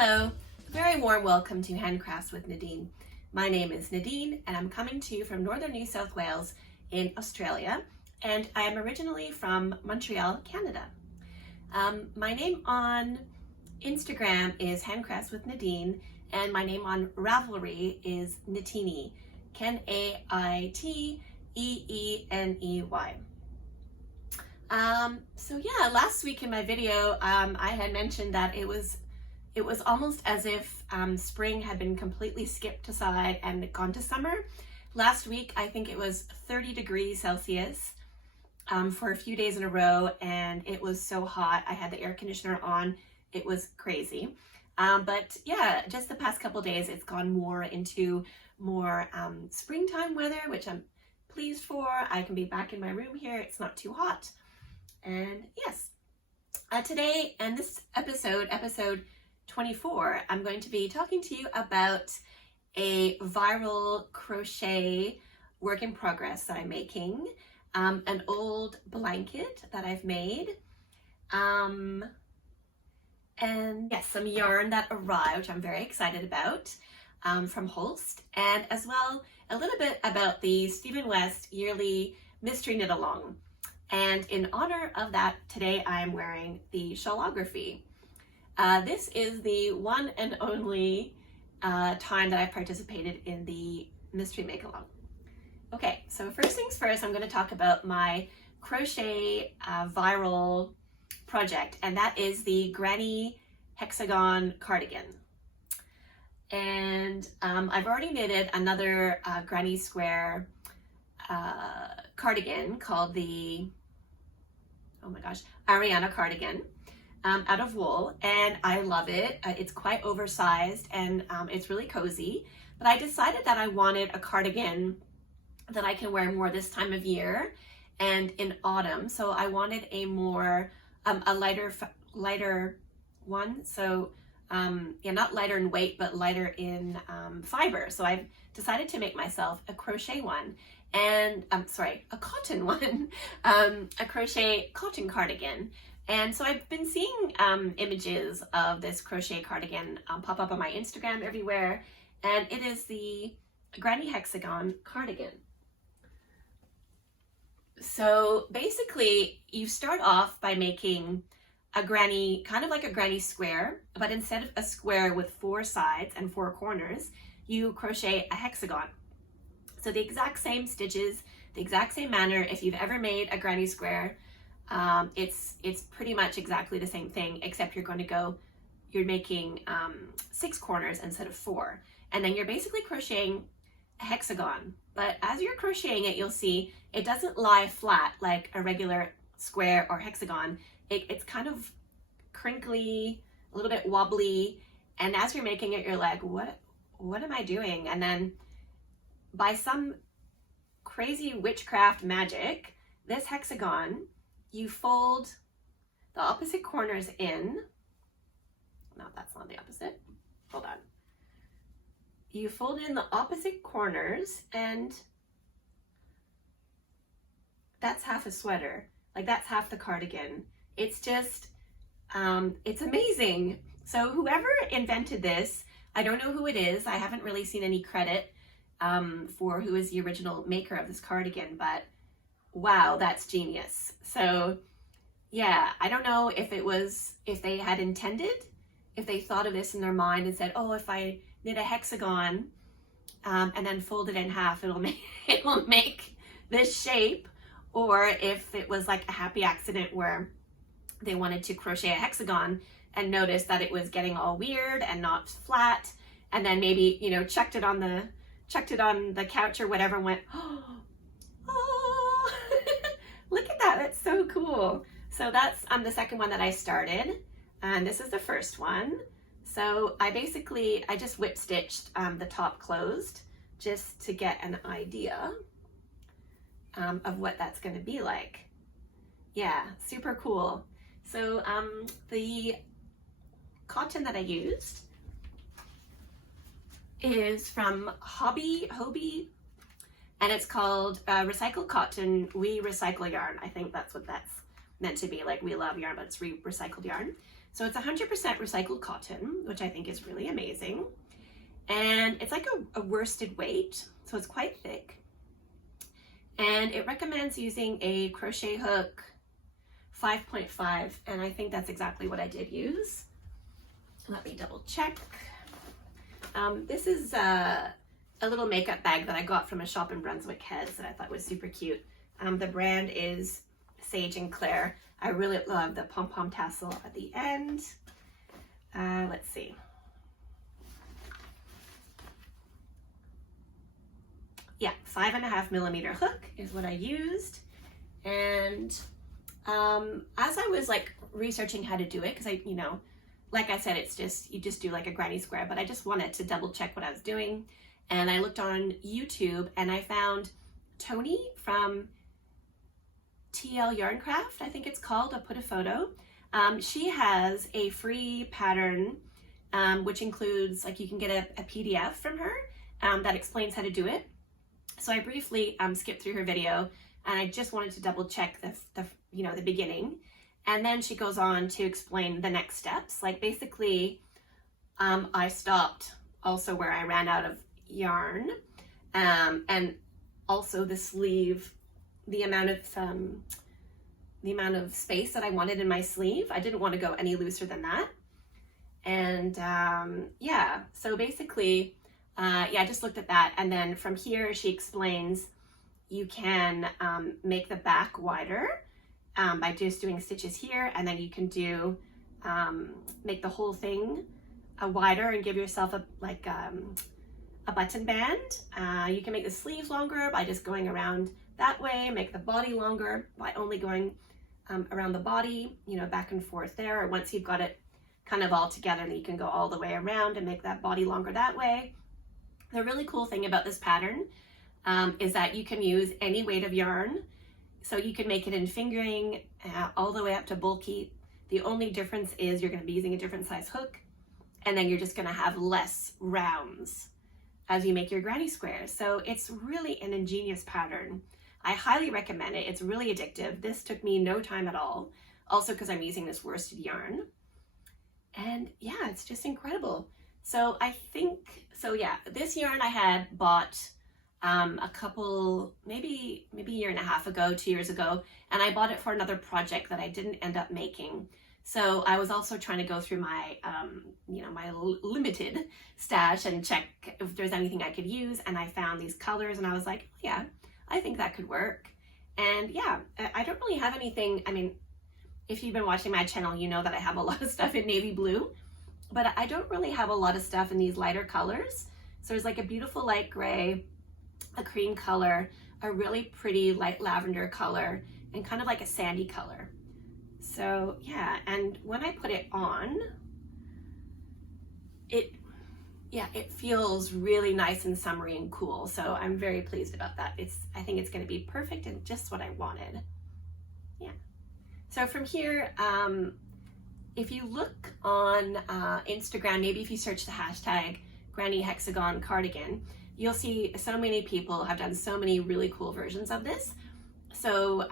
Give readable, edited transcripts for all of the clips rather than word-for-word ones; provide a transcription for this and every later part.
Hello, a very warm welcome to Handcrafts with Nadine. My name is Nadine and I'm coming to you from northern New South Wales in Australia, and I am originally from Montreal, Canada. My name on Instagram is Handcrafts with Nadine, and my name on Ravelry is Naiteeney, K-A-I-T-E-E-N-E-Y. So yeah, last week in my video, I had mentioned that it was almost as if spring had been completely skipped aside and gone to summer. Last week, I think it was 30 degrees Celsius for a few days in a row, and it was so hot. I had the air conditioner on. It was crazy. But yeah, just the past couple days, it's gone more into more springtime weather, which I'm pleased for. I can be back in my room here. It's not too hot. And yes, today and this episode 24, I'm going to be talking to you about a viral crochet work in progress that I'm making, an old blanket that I've made, and yes, some yarn that arrived, which I'm very excited about, from Holst, and as well a little bit about the Stephen West yearly mystery knit along. And in honor of that, today I'm wearing the Shawlography. This is the one and only time that I've participated in the mystery make along. Okay, so first things first, I'm going to talk about my crochet viral project, and that is the Granny Hexagon cardigan. And I've already knitted another granny square cardigan called the, oh my gosh, Ariana cardigan. Out of wool, and I love it. It's quite oversized and it's really cozy, but I decided that I wanted a cardigan that I can wear more this time of year and in autumn. So I wanted a more a lighter one, so yeah, not lighter in weight but lighter in fiber. So I've decided to make myself a crochet one, and sorry, a cotton one, a crochet cotton cardigan. And so I've been seeing images of this crochet cardigan pop up on my Instagram everywhere, and it is the Granny Hexagon cardigan. So basically, you start off by making a granny, kind of like a granny square, but instead of a square with 4 sides and 4 corners, you crochet a hexagon. So the exact same stitches, the exact same manner. If you've ever made a granny square, it's pretty much exactly the same thing, except you're making 6 corners instead of 4, and then you're basically crocheting a hexagon. But as you're crocheting it, you'll see it doesn't lie flat like a regular square or hexagon. It's kind of crinkly, a little bit wobbly, and as you're making it, you're like, what am I doing? And then by some crazy witchcraft magic, this hexagon, you fold the opposite corners in. No, that's not the opposite. Hold on. You fold in the opposite corners, and that's half a sweater. Like, that's half the cardigan. It's just, it's amazing. So whoever invented this, I don't know who it is. I haven't really seen any credit for who is the original maker of this cardigan, but wow, that's genius. So yeah, I don't know if they had intended, if they thought of this in their mind and said, oh, if I knit a hexagon and then fold it in half, it'll make this shape, or if it was like a happy accident where they wanted to crochet a hexagon and noticed that it was getting all weird and not flat, and then maybe, you know, chucked it on the couch or whatever and went, oh, look at that, that's so cool. So that's the second one that I started, and this is the first one. So I just whip stitched the top closed just to get an idea of what that's going to be like. Yeah, super cool. So the cotton that I used is from Hobby, and it's called recycled cotton. We recycle yarn. I think that's what meant to be like we love yarn, but it's recycled yarn. So it's 100% recycled cotton, which I think is really amazing. And it's like a worsted weight, so it's quite thick. And it recommends using a crochet hook 5.5, and I think that's exactly what I did use. Let me double check. This is a little makeup bag that I got from a shop in Brunswick Heads that I thought was super cute. The brand is Sage and Claire. I really love the pom-pom tassel at the end. Let's see. Yeah, 5.5mm hook is what I used. And as I was like researching how to do it, because you know, like I said, it's just, you just do like a granny square, but I just wanted to double check what I was doing. And I looked on YouTube and I found Tony from TL Yarncraft, I think it's called. I'll put a photo. She has a free pattern, which includes, like, you can get a PDF from her that explains how to do it. So I briefly skipped through her video, and I just wanted to double check the beginning. And then she goes on to explain the next steps. Like, basically, I stopped also where I ran out of yarn, and also the sleeve, the amount of space that I wanted in my sleeve. I didn't want to go any looser than that. And yeah, so basically, yeah, I just looked at that. And then from here, she explains you can make the back wider by just doing stitches here, and then you can do make the whole thing wider and give yourself a button band. You can make the sleeves longer by just going around that way, make the body longer by only going around the body, you know, back and forth there. Or once you've got it kind of all together, then you can go all the way around and make that body longer that way. The really cool thing about this pattern is that you can use any weight of yarn. So you can make it in fingering all the way up to bulky. The only difference is you're going to be using a different size hook, and then you're just going to have less rounds as you make your granny squares. So it's really an ingenious pattern. I highly recommend it. It's really addictive. This took me no time at all. Also because I'm using this worsted yarn. And yeah, it's just incredible. So I think, so yeah, this yarn I had bought a couple, maybe a year and a half ago, 2 years ago, and I bought it for another project that I didn't end up making. So I was also trying to go through my, you know, my limited stash and check if there's anything I could use. And I found these colors and I was like, yeah, I think that could work. And yeah, I don't really have anything. I mean, if you've been watching my channel, you know that I have a lot of stuff in navy blue, but I don't really have a lot of stuff in these lighter colors. So there's like a beautiful light gray, a cream color, a really pretty light lavender color, and kind of like a sandy color. So yeah, and when I put it on, it feels really nice and summery and cool. So I'm very pleased about that. I think it's going to be perfect and just what I wanted. Yeah. So from here, if you look on Instagram, maybe if you search the hashtag Granny Hexagon Cardigan, you'll see so many people have done so many really cool versions of this. So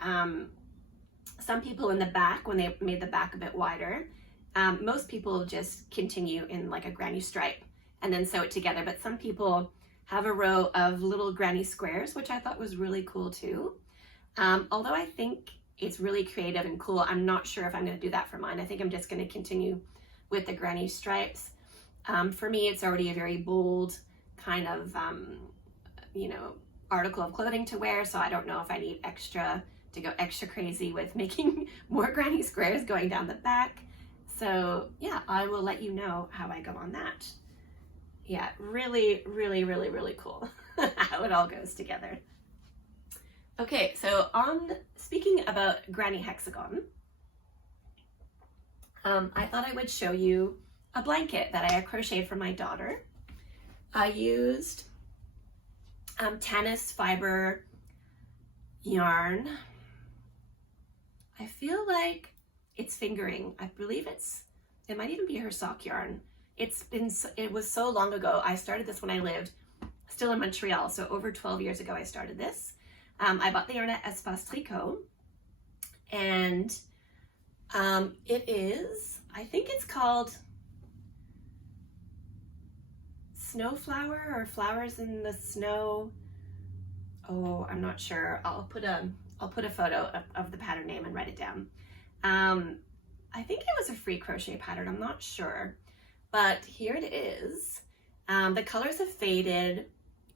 some people in the back, when they made the back a bit wider, most people just continue in like a granny stripe and then sew it together. But some people have a row of little granny squares, which I thought was really cool too. Although I think it's really creative and cool, I'm not sure if I'm going to do that for mine. I think I'm just going to continue with the granny stripes. For me, it's already a very bold kind of, you know, article of clothing to wear. So I don't know if I need to go extra crazy with making more granny squares going down the back. So yeah, I will let you know how I go on that. Yeah, really, really, really, really cool how it all goes together. Okay, so speaking about Granny Hexagon, I thought I would show you a blanket that I crocheted for my daughter. I used Tannis Fibre yarn. I feel like it's fingering. I believe it might even be her sock yarn. It was so long ago. I started this when I lived still in Montreal. So over 12 years ago, I started this. I bought the yarn at Espace Tricot, and It is, I think it's called Snowflower or Flowers in the Snow. Oh, I'm not sure. I'll put a photo of the pattern name and write it down. I think it was a free crochet pattern, I'm not sure, but here it is. The colors have faded,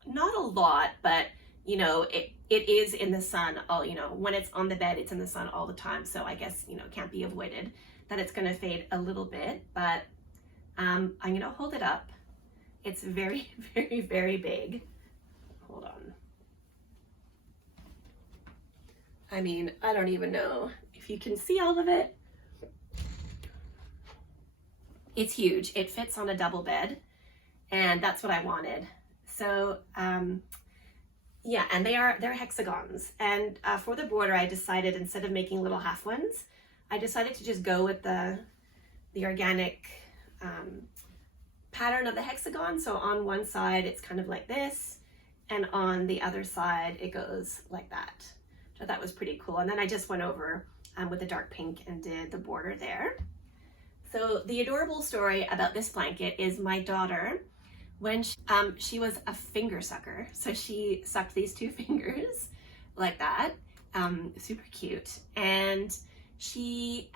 not a lot, but you know, it is in the sun all, you know, when it's on the bed, it's in the sun all the time. So I guess, you know, it can't be avoided that it's going to fade a little bit, but I'm going to hold it up. It's very, very, very big. Hold on. I mean, I don't even know if you can see all of it. It's huge. It fits on a double bed, and that's what I wanted. So, yeah, and they're hexagons. And for the border, I decided instead of making little half ones, I decided to just go with the organic pattern of the hexagon. So on one side, it's kind of like this, and on the other side, it goes like that. So that was pretty cool. And then I just went over with the dark pink and did the border there. So the adorable story about this blanket is my daughter, when she was a finger sucker. So she sucked these two fingers like that, super cute. And she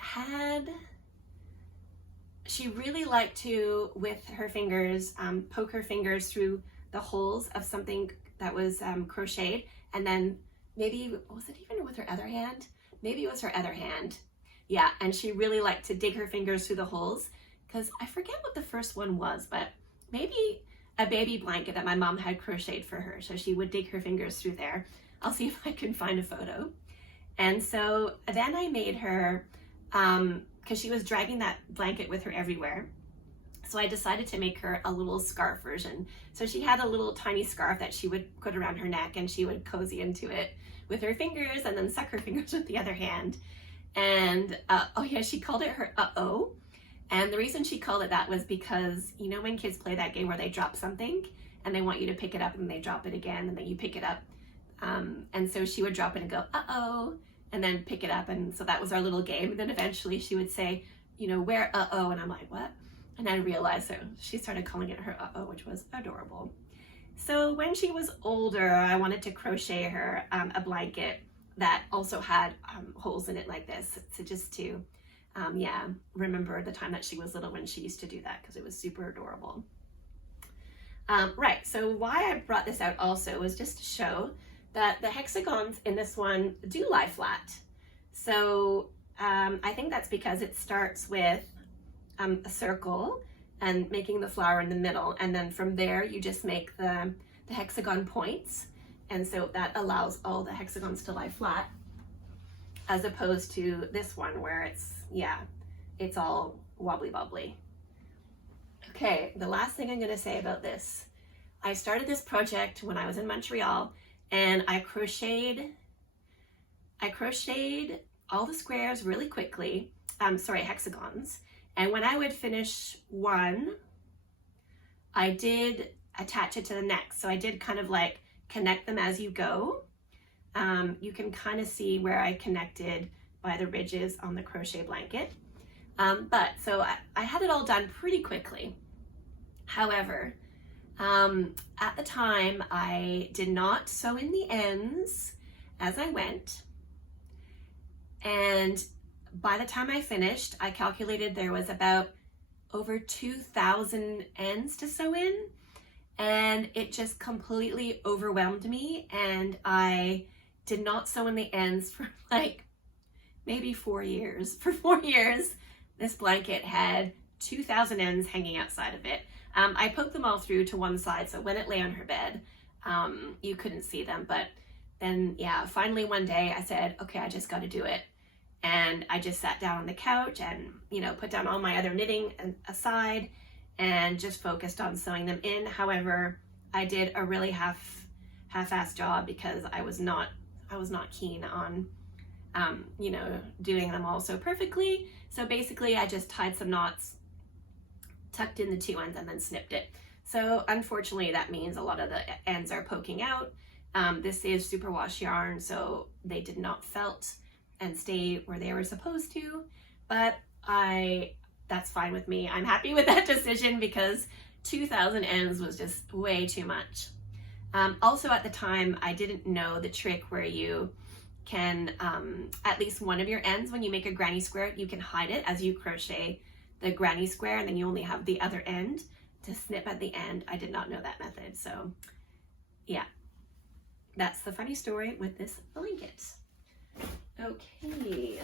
really liked to, with her fingers, poke her fingers through the holes of something that was crocheted, and then maybe, was it even with her other hand? Maybe it was her other hand. Yeah, and she really liked to dig her fingers through the holes, because I forget what the first one was, but maybe a baby blanket that my mom had crocheted for her. So she would dig her fingers through there. I'll see if I can find a photo. And so then I made her, because she was dragging that blanket with her everywhere. So I decided to make her a little scarf version. So she had a little tiny scarf that she would put around her neck, and she would cozy into it with her fingers and then suck her fingers with the other hand. And oh yeah, she called it her uh-oh. And the reason she called it that was because, you know, when kids play that game where they drop something and they want you to pick it up and they drop it again and then you pick it up. And so she would drop it and go, uh-oh, and then pick it up. And so that was our little game. And then eventually she would say, you know, where uh-oh? And I'm like, what? And I realized, so she started calling it her uh-oh, which was adorable. So when she was older, I wanted to crochet her a blanket that also had holes in it like this. So just to, yeah, remember the time that she was little when she used to do that, because it was super adorable. Right, so why I brought this out also was just to show that the hexagons in this one do lie flat. So I think that's because it starts with a circle and making the flower in the middle, and then from there you just make the hexagon points, and so that allows all the hexagons to lie flat, as opposed to this one where it's, yeah, it's all wobbly wobbly. Okay, the last thing I'm going to say about this, I started this project when I was in Montreal, and I crocheted all the squares really quickly, hexagons. And when I would finish one, I did attach it to the next. So I did kind of like connect them as you go. You can kind of see where I connected by the ridges on the crochet blanket. So I had it all done pretty quickly. However, at the time I did not sew in the ends as I went. And by the time I finished, I calculated there was about over 2,000 ends to sew in, and it just completely overwhelmed me, and I did not sew in the ends for like maybe 4 years. For 4 years, this blanket had 2,000 ends hanging outside of it. I poked them all through to one side, so when it lay on her bed, you couldn't see them, but then, yeah, finally one day I said, okay, I just got to do it. And I just sat down on the couch and, you know, put down all my other knitting aside and just focused on sewing them in. However, I did a really half-assed job because I was not keen on, you know, doing them all so perfectly. So basically I just tied some knots, tucked in the two ends, and then snipped it. So unfortunately that means a lot of the ends are poking out. This is superwash yarn, so they did not felt and stay where they were supposed to. but that's fine with me. I'm happy with that decision because 2,000 ends was just way too much. Also at the time, I didn't know the trick where you can, at least one of your ends, when you make a granny square, you can hide it as you crochet the granny square, and then you only have the other end to snip at the end. I did not know that method. So yeah, that's the funny story with this blanket. Okay.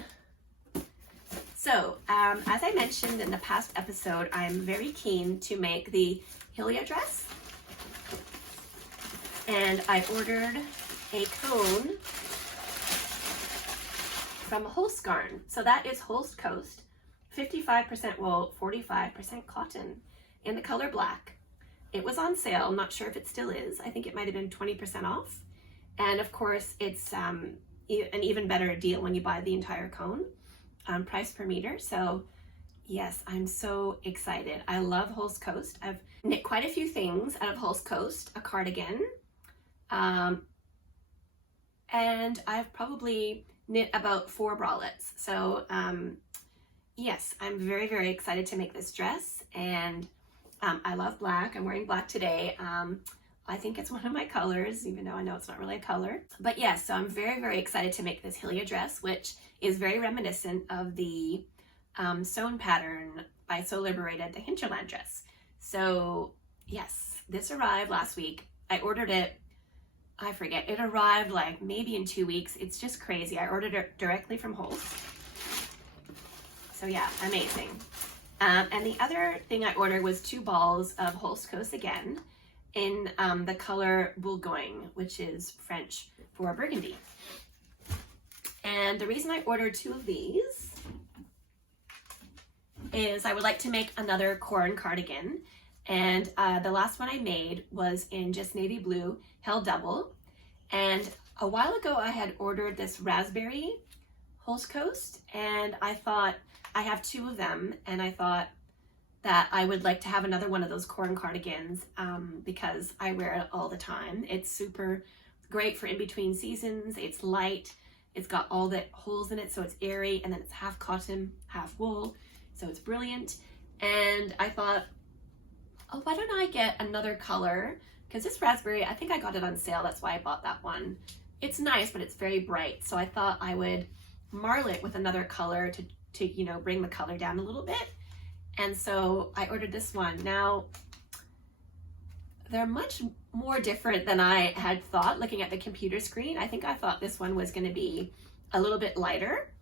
So, as I mentioned in the past episode, I'm very keen to make the HILJA dress. And I ordered a cone from Holstgarn. So that is Holst Coast, 55% wool, 45% cotton, in the color black. It was on sale. I'm not sure if it still is. I think it might have been 20% off. And of course, it's an even better deal when you buy the entire cone, price per meter. So yes, I'm so excited. I love Holst Coast. I've knit quite a few things out of Holst Coast, a cardigan, and I've probably knit about 4 bralettes. So yes, I'm very, very excited to make this dress, and I love black. I'm wearing black today. I think it's one of my colors, even though I know it's not really a color. But yes, so I'm very, very excited to make this HILJA dress, which is very reminiscent of the sewn pattern by Sew Liberated, the hinterland dress. So yes, this arrived last week. I ordered it, I forget, it arrived like maybe in 2 weeks. It's just crazy. I ordered it directly from Holst. So yeah, amazing. And the other thing I ordered was 2 balls of Holst Coast again, in the color Bourgogne, which is French for burgundy. And the reason I ordered 2 of these is I would like to make another Corran cardigan. And the last one I made was in just navy blue, held double. And a while ago I had ordered this raspberry Holst Coast, and I thought, I have 2 of them, and I thought that I would like to have another one of those Corran cardigans because I wear it all the time. It's super great for in between seasons. It's light. It's got all the holes in it, so it's airy, and then it's half cotton, half wool, so it's brilliant. And I thought, oh, why don't I get another color? Because this raspberry, I think I got it on sale. That's why I bought that one. It's nice, but it's very bright. So I thought I would marl it with another color to you know, bring the color down a little bit. And so I ordered this one. Now, they're much more different than I had thought looking at the computer screen. I think I thought this one was going to be a little bit lighter,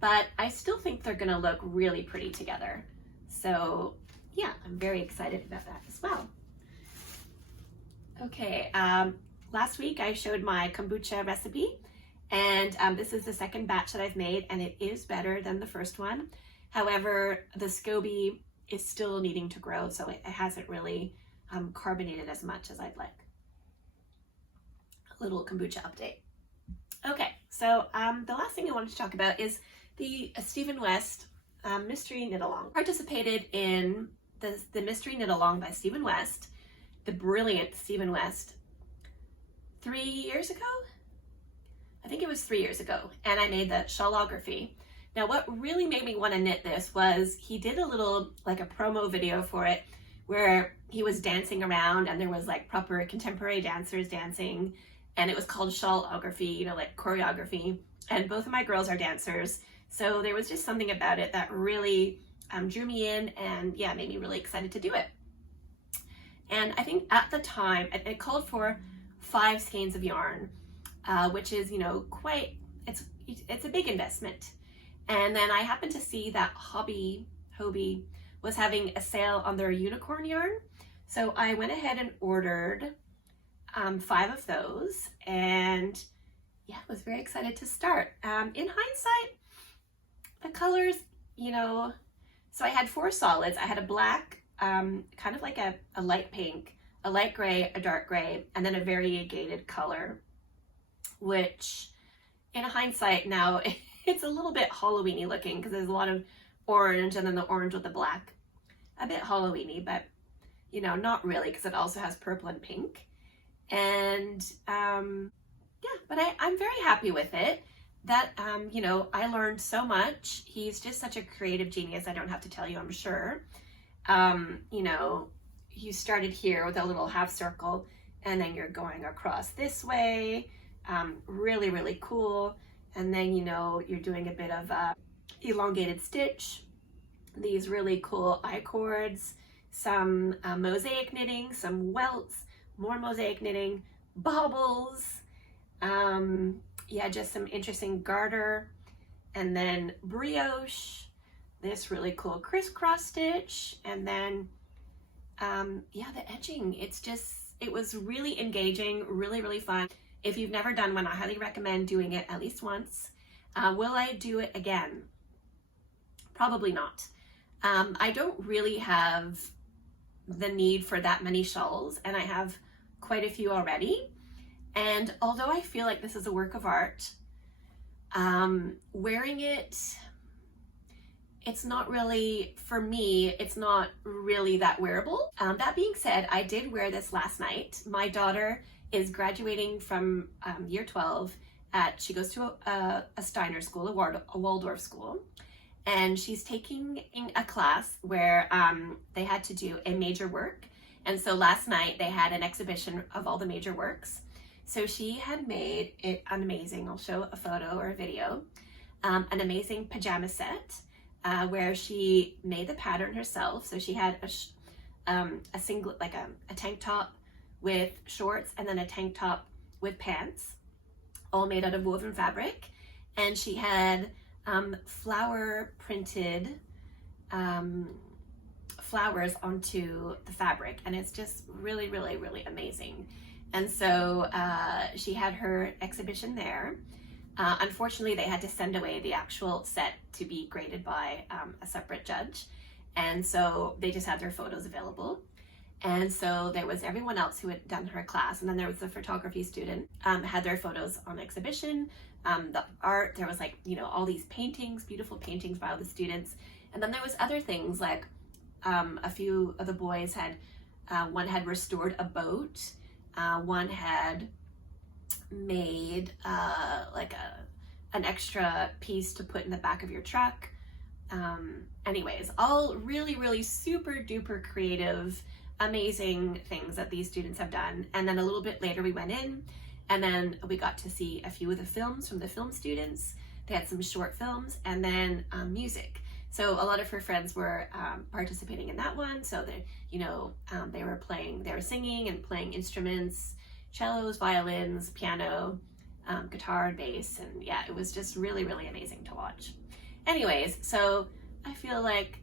but I still think they're going to look really pretty together. So yeah, I'm very excited about that as well. Okay, last week I showed my kombucha recipe, and this is the second batch that I've made, and it is better than the first one. However, the SCOBY is still needing to grow, so it hasn't really carbonated as much as I'd like. A little kombucha update. Okay, so the last thing I wanted to talk about is the Stephen West Mystery Knit Along. I participated in the Mystery Knit Along by Stephen West, the brilliant Stephen West, 3 years ago? I think it was 3 years ago, and I made the Shawlography. Now, what really made me want to knit this was he did a little, like a promo video for it where he was dancing around, and there was like proper contemporary dancers dancing, and it was called Shawlography, you know, like choreography. And both of my girls are dancers, so there was just something about it that really drew me in, and yeah, made me really excited to do it. And I think at the time, it called for 5 skeins of yarn, which is, you know, quite, it's a big investment. And then I happened to see that Hobby was having a sale on their unicorn yarn. So I went ahead and ordered 5 of those, and yeah, was very excited to start. In hindsight, the colors, you know, so I had 4 solids. I had a black, kind of like a light pink, a light gray, a dark gray, and then a variegated color, which in hindsight now, it's a little bit Halloweeny looking because there's a lot of orange, and then the orange with the black. A bit Halloweeny, but you know, not really, because it also has purple and pink. And yeah, but I'm very happy with it. that, you know, I learned so much. He's just such a creative genius. I don't have to tell you, I'm sure. You know, you started here with a little half circle and then you're going across this way. Really, really cool. And then, you know, you're doing a bit of elongated stitch, these really cool I-cords, some mosaic knitting, some welts, more mosaic knitting, baubles, yeah, just some interesting garter, and then brioche, this really cool crisscross stitch, and then yeah, the edging. It was really engaging, really, really fun. If you've never done one, I highly recommend doing it at least once. Will I do it again? Probably not. I don't really have the need for that many shawls, and I have quite a few already. And although I feel like this is a work of art, wearing it, it's not really, for me, it's not really that wearable. That being said, I did wear this last night. My daughter is graduating from year 12 she goes to a Steiner school, a Waldorf school, and she's taking a class where they had to do a major work. And so last night they had an exhibition of all the major works. So she had made it amazing. I'll show a photo or a video. An amazing pajama set where she made the pattern herself. So she had a singlet, like a tank top with shorts, and then a tank top with pants, all made out of woven fabric. And she had flower printed flowers onto the fabric, and it's just really, really, really amazing. And so she had her exhibition there. Unfortunately, they had to send away the actual set to be graded by a separate judge, and so they just had their photos available. And so there was everyone else who had done her class, and then there was the photography student had their photos on exhibition. The art, there was, like, you know, all these paintings, beautiful paintings by all the students. And then there was other things, like a few of the boys had, one had restored a boat, one had made like an extra piece to put in the back of your truck. Anyways, all really, really super duper creative, amazing things that these students have done. And then a little bit later we went in, and then we got to see a few of the films from the film students. They had some short films, and then music. So a lot of her friends were participating in that one. So they, you know, they were singing and playing instruments, cellos, violins, piano, guitar and bass. And yeah, it was just really, really amazing to watch. Anyways, so I feel like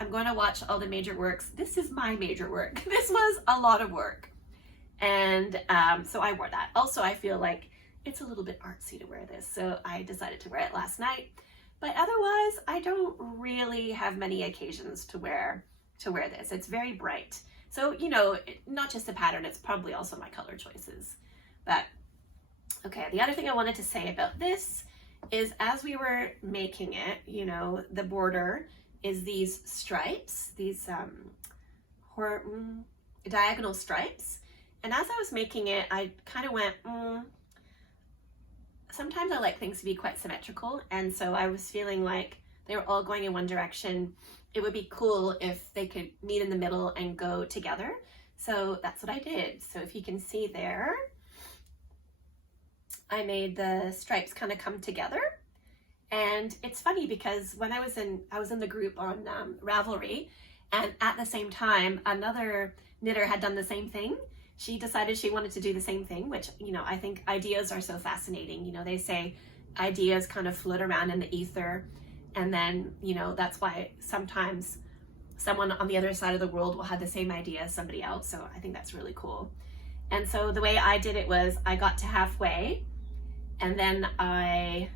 I'm going to watch all the major works. This is my major work. This was a lot of work. And so I wore that. Also, I feel like it's a little bit artsy to wear this, so I decided to wear it last night. But otherwise, I don't really have many occasions to wear this. It's very bright. So, you know, not just the pattern, it's probably also my color choices. But, okay, the other thing I wanted to say about this is, as we were making it, you know, the border is these stripes, these diagonal stripes. And as I was making it, I kind of went, sometimes I like things to be quite symmetrical. And so I was feeling like they were all going in one direction. It would be cool if they could meet in the middle and go together. So that's what I did. So if you can see there, I made the stripes kind of come together. And it's funny because when I was in the group on Ravelry, and at the same time, another knitter had done the same thing. She decided she wanted to do the same thing, which, you know, I think ideas are so fascinating. You know, they say ideas kind of float around in the ether. And then, you know, that's why sometimes someone on the other side of the world will have the same idea as somebody else. So I think that's really cool. And so the way I did it was I got to halfway, and then I,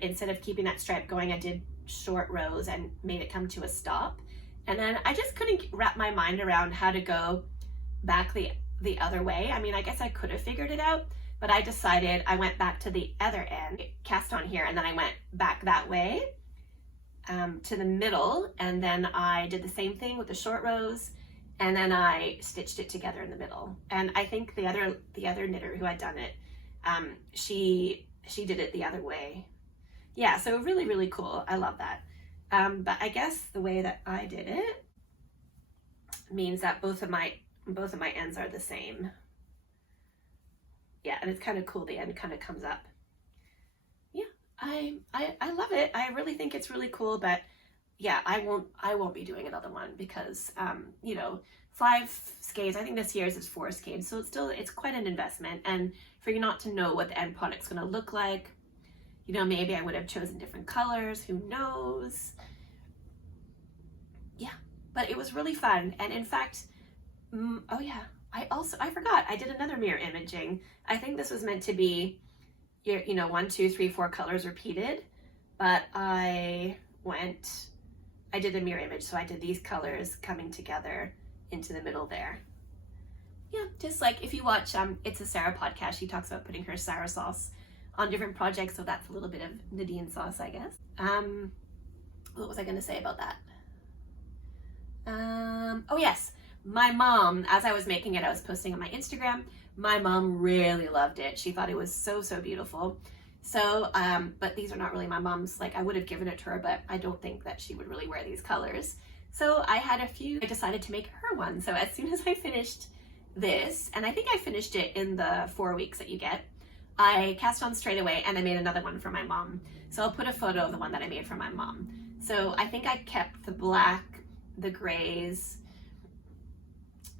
instead of keeping that stripe going, I did short rows and made it come to a stop. And then I just couldn't wrap my mind around how to go back the other way. I mean, I guess I could have figured it out, but I decided I went back to the other end, cast on here, and then I went back that way to the middle, and then I did the same thing with the short rows, and then I stitched it together in the middle. And I think the other knitter who had done it she did it the other way. Yeah, so really, really cool. I love that. But I guess the way that I did it means that both of my ends are the same. Yeah, and it's kind of cool. The end kind of comes up. Yeah, I love it. I really think it's really cool, but yeah, I won't be doing another one because, you know, 5 skeins, I think this year's is 4 skeins. So it's quite an investment. And for you not to know what the end product's going to look like, you know, maybe I would have chosen different colors, who knows? Yeah, but it was really fun. And in fact, oh yeah, I forgot, I did another mirror imaging. I think this was meant to be, you know, 1, 2, 3, 4 colors repeated, but I did a mirror image. So I did these colors coming together into the middle there. Yeah, just like if you watch It's a Sarah podcast, she talks about putting her Sarah sauce on different projects. So that's a little bit of Nadine sauce, I guess. What was I going to say about that? Oh yes, my mom, as I was making it, I was posting on my Instagram. My mom really loved it. She thought it was so, so beautiful. So, but these are not really my mom's. Like, I would have given it to her, but I don't think that she would really wear these colors. So I had a few, I decided to make her one. So as soon as I finished this, and I think I finished it in the 4 weeks that you get, I cast on straight away and I made another one for my mom. So I'll put a photo of the one that I made for my mom. So I think I kept the black, the grays,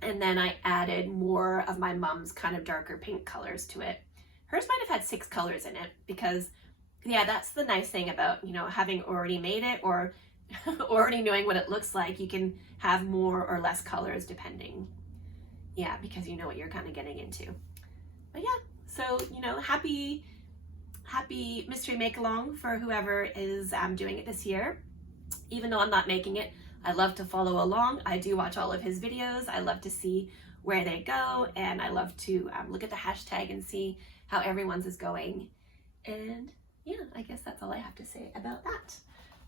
and then I added more of my mom's kind of darker pink colors to it. Hers might have had 6 colors in it because, yeah, that's the nice thing about, you know, having already made it or already knowing what it looks like. You can have more or less colors depending. Yeah, because you know what you're kind of getting into. But yeah, so, you know, happy mystery make along for whoever is doing it this year. Even though I'm not making it, I love to follow along. I do watch all of his videos. I love to see where they go, and I love to look at the hashtag and see how everyone's is going. And yeah, I guess that's all I have to say about that.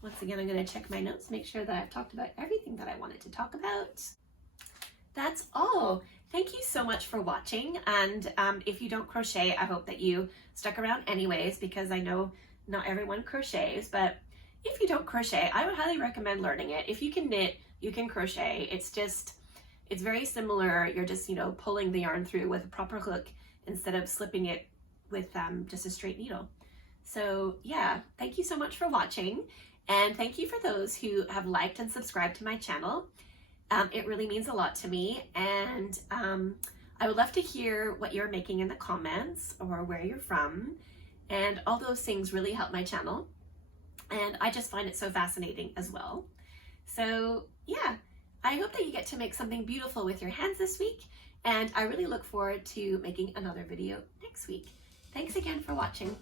Once again, I'm going to check my notes, make sure that I've talked about everything that I wanted to talk about. That's all. Thank you so much for watching. And if you don't crochet, I hope that you stuck around anyways, because I know not everyone crochets, but if you don't crochet, I would highly recommend learning it. If you can knit, you can crochet. It's very similar. You're just, you know, pulling the yarn through with a proper hook instead of slipping it with just a straight needle. So yeah, thank you so much for watching. And thank you for those who have liked and subscribed to my channel. It really means a lot to me. And I would love to hear what you're making in the comments or where you're from. And all those things really help my channel. And I just find it so fascinating as well. So yeah, I hope that you get to make something beautiful with your hands this week. And I really look forward to making another video next week. Thanks again for watching.